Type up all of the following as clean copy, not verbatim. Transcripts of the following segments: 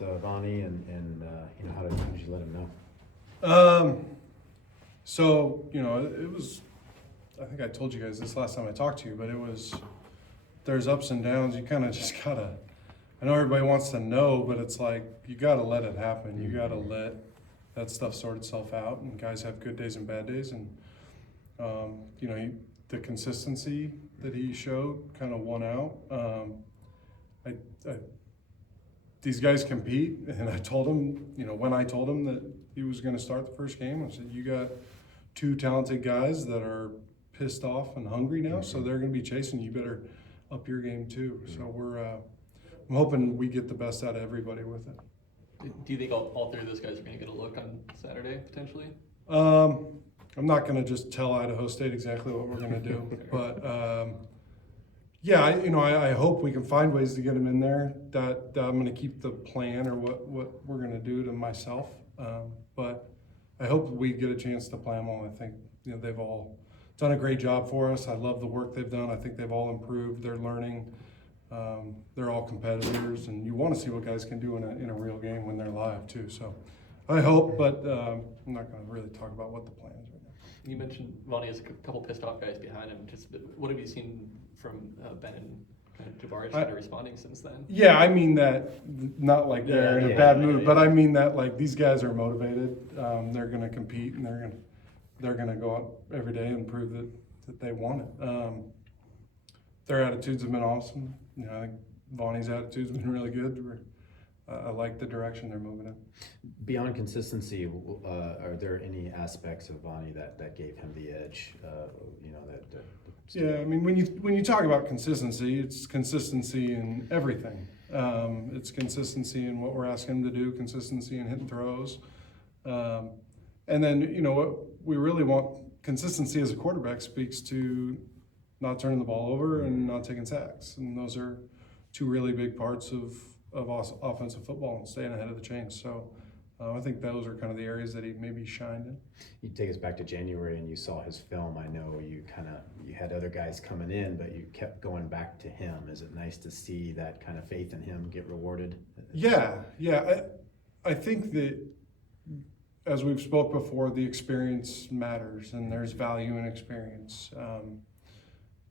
with Vonnie, and how did you let him know? So, it was, I think I told you guys this last time I talked to you, but there's ups and downs. You kind of just gotta, I know everybody wants to know, but it's like, you gotta let it happen. You gotta let that stuff sort itself out, and guys have good days and bad days. And, the consistency that he showed kind of won out. These guys compete, and I told him, when I told him that he was going to start the first game, I said, you got two talented guys that are pissed off and hungry now, so they're going to be chasing you. You better up your game too. So I'm hoping we get the best out of everybody with it. Do you think all three of those guys are going to get a look on Saturday, potentially? I'm not going to just tell Idaho State exactly what we're going to do, but yeah, I hope we can find ways to get them in there. That I'm going to keep the plan or what we're going to do to myself, but I hope we get a chance to play them all. I think they've all done a great job for us. I love the work they've done. I think they've all improved. They're learning. They're all competitors, and you want to see what guys can do in a real game when they're live too. So I hope, but I'm not going to really talk about what the plan is right now. You mentioned Vonnie has a couple pissed off guys behind him. Just what have you seen from Ben and Jabari kind of responding since then? Yeah, I mean that not like they're in a bad mood, but I mean that like these guys are motivated. They're going to compete, and they're going to go out every day and prove that they want it. Their attitudes have been awesome. I think Vonnie's attitude's been really good. I like the direction they're moving in. Beyond consistency, are there any aspects of Vonnie that gave him the edge? Yeah, I mean, when you talk about consistency, it's consistency in everything. It's consistency in what we're asking him to do, consistency in hitting throws, and then what we really want. Consistency as a quarterback speaks to not turning the ball over and not taking sacks, and those are two really big parts of offensive football and staying ahead of the chains. So I think those are kind of the areas that he maybe shined in. You take us back to January and you saw his film. I know you had other guys coming in, but you kept going back to him. Is it nice to see that kind of faith in him get rewarded? Yeah. I think that, as we've spoke before, the experience matters, and there's value in experience.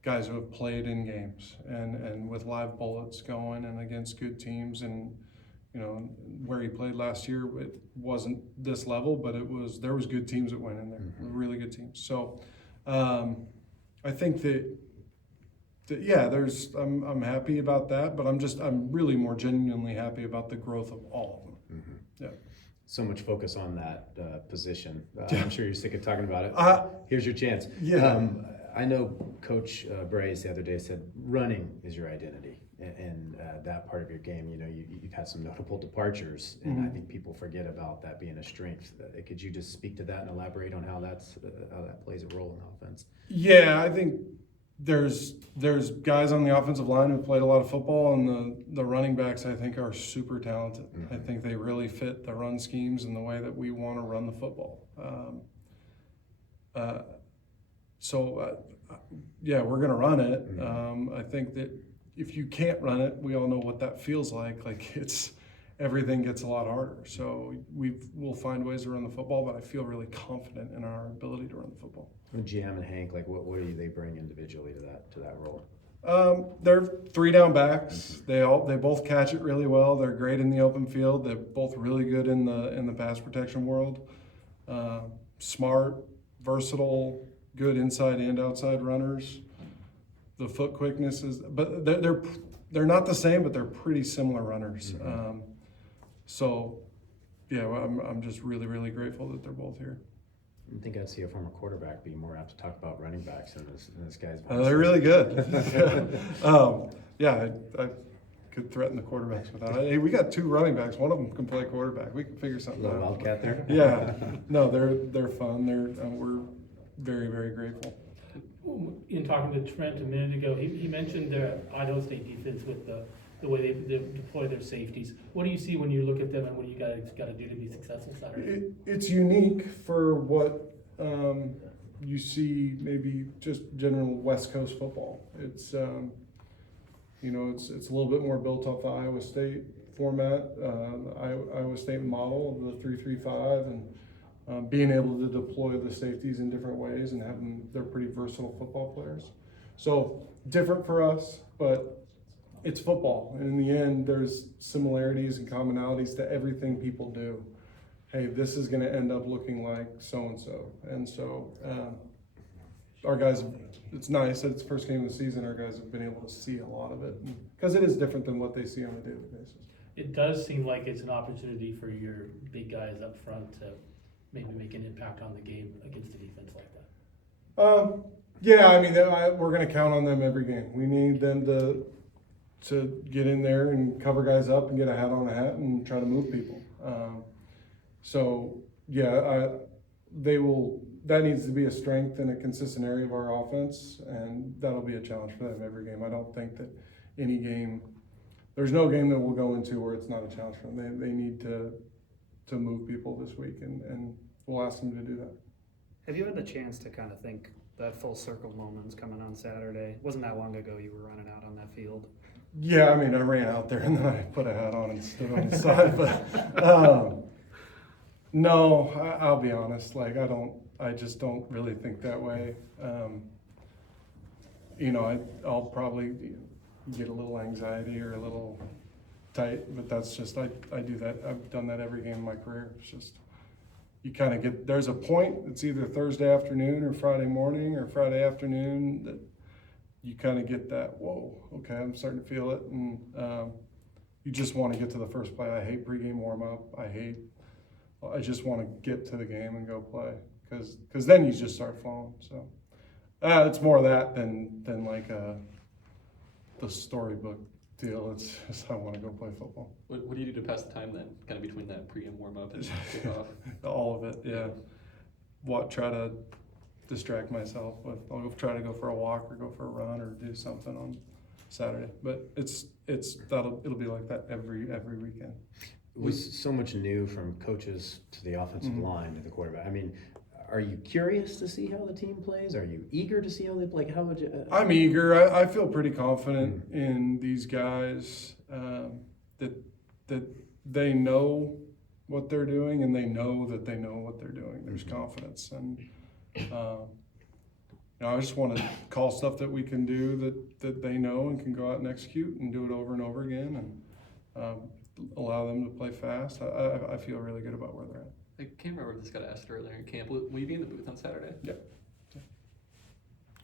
Guys who have played in games and with live bullets going and against good teams, and where he played last year, it wasn't this level, but there was good teams that went in there, really good teams. So I think that yeah, I'm happy about that, but I'm really more genuinely happy about the growth of all of them. Yeah. So much focus on that position. I'm sure you're sick of talking about it. Here's your chance. Yeah. I know Coach Braze the other day said running is your identity, and that part of your game. You've had some notable departures, and I think people forget about that being a strength. Could you just speak to that and elaborate on how that plays a role in the offense? Yeah, I think there's guys on the offensive line who played a lot of football, and the running backs I think are super talented. I think they really fit the run schemes and the way that we want to run the football. Yeah, we're going to run it. I think that if you can't run it, we all know what that feels like. Everything gets a lot harder. So we'll find ways to run the football, but I feel really confident in our ability to run the football. Jam and Hank, what do they bring individually to that role? They're 3 down backs. They both catch it really well. They're great in the open field. They're both really good in the pass protection world. Smart, versatile, good inside and outside runners. The foot quickness but they're not the same, but they're pretty similar runners. So yeah, I'm just really, really grateful that they're both here. I think I'd see a former quarterback be more apt to talk about running backs than this guy's. They're really good. Yeah, I could threaten the quarterbacks with that. Hey, we got 2 running backs. One of them can play quarterback. We can figure something out. Wildcat there. Yeah, no, they're fun. We're very, very grateful. In talking to Trent a minute ago, he mentioned the Idaho State defense with the way they deploy their safeties. What do you see when you look at them, and what you got to do to be successful Saturday? It's unique for what you see, maybe just general West Coast football. It's it's a little bit more built off the Iowa State format. State model of the 3-3-5 and being able to deploy the safeties in different ways and have them, they're pretty versatile football players. So different for us, but it's football. And in the end, there's similarities and commonalities to everything people do. Hey, this is going to end up looking like so-and-so. And so our guys, it's nice that it's the first game of the season, our guys have been able to see a lot of it because it is different than what they see on a daily basis. It does seem like it's an opportunity for your big guys up front to maybe make an impact on the game against a defense like that. Yeah, I mean, we're going to count on them every game. We need them to get in there and cover guys up and get a hat on a hat and try to move people. So yeah, they will. That needs to be a strength and a consistent area of our offense, and that'll be a challenge for them every game. I don't think that any game, there's no game that we'll go into where it's not a challenge for them. They need to move people this week, and we'll ask them to do that. Have you had the chance to kind of think that full circle moment's coming on Saturday? It wasn't that long ago you were running out on that field. Yeah, I mean, I ran out there and then I put a hat on and stood on the side, but no, I'll be honest. Like, I just don't really think that way. You know, I'll probably get a little anxiety or a little tight, but that's just, I do that. I've done that every game in my career. It's just, you kind of get, there's a point, it's either Thursday afternoon or Friday morning or Friday afternoon that you kind of get that, whoa, okay, I'm starting to feel it. And you just want to get to the first play. I hate pregame warm-up. I just want to get to the game and go play because then you just start flowing. So it's more of that than like the storybook deal. It's just I want to go play football. What do you do to pass the time then, kind of between that pregame warm-up and kickoff? All of it, yeah. Try to distract myself with. I'll try to go for a walk or go for a run or do something on Saturday. But it'll be like that every weekend. It was so much new from coaches to the offensive line to the quarterback. I mean, are you curious to see how the team plays? Are you eager to see how they play? Like, how would you? I'm eager. I feel pretty confident in these guys that they know what they're doing and they know what they're doing. There's confidence, and I just want to call stuff that we can do that they know and can go out and execute and do it over and over again and allow them to play fast. I feel really good about where they're at. I can't remember if this got asked earlier in camp. Will you be in the booth on Saturday? Yeah.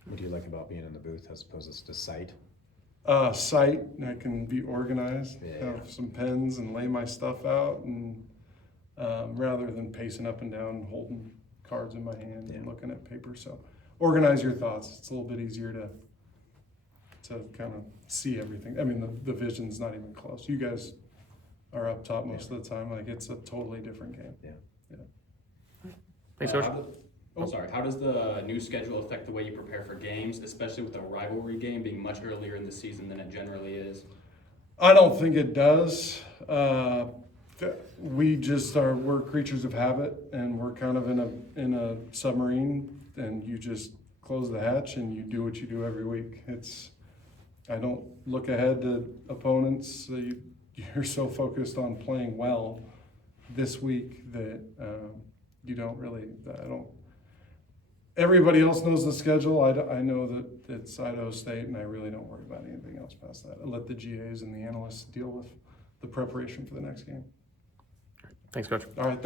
What do you like about being in the booth as opposed to sight? Sight, I can be organized, Yeah. have some pens and lay my stuff out, and rather than pacing up and down, holding cards in my hand and looking at paper. So organize your thoughts. It's a little bit easier to kind of see everything. I mean, the vision's not even close. You guys are up top most of the time. Like, it's a totally different game. Yeah. Thanks, Coach. How does the new schedule affect the way you prepare for games, especially with a rivalry game being much earlier in the season than it generally is? I don't think it does. We're creatures of habit, and we're kind of in a submarine, and you just close the hatch and you do what you do every week. I don't look ahead to opponents. You're so focused on playing well this week that you don't really. Everybody else knows the schedule. I know that it's Idaho State, and I really don't worry about anything else past that. I let the GAs and the analysts deal with the preparation for the next game. Thanks, Coach. All right.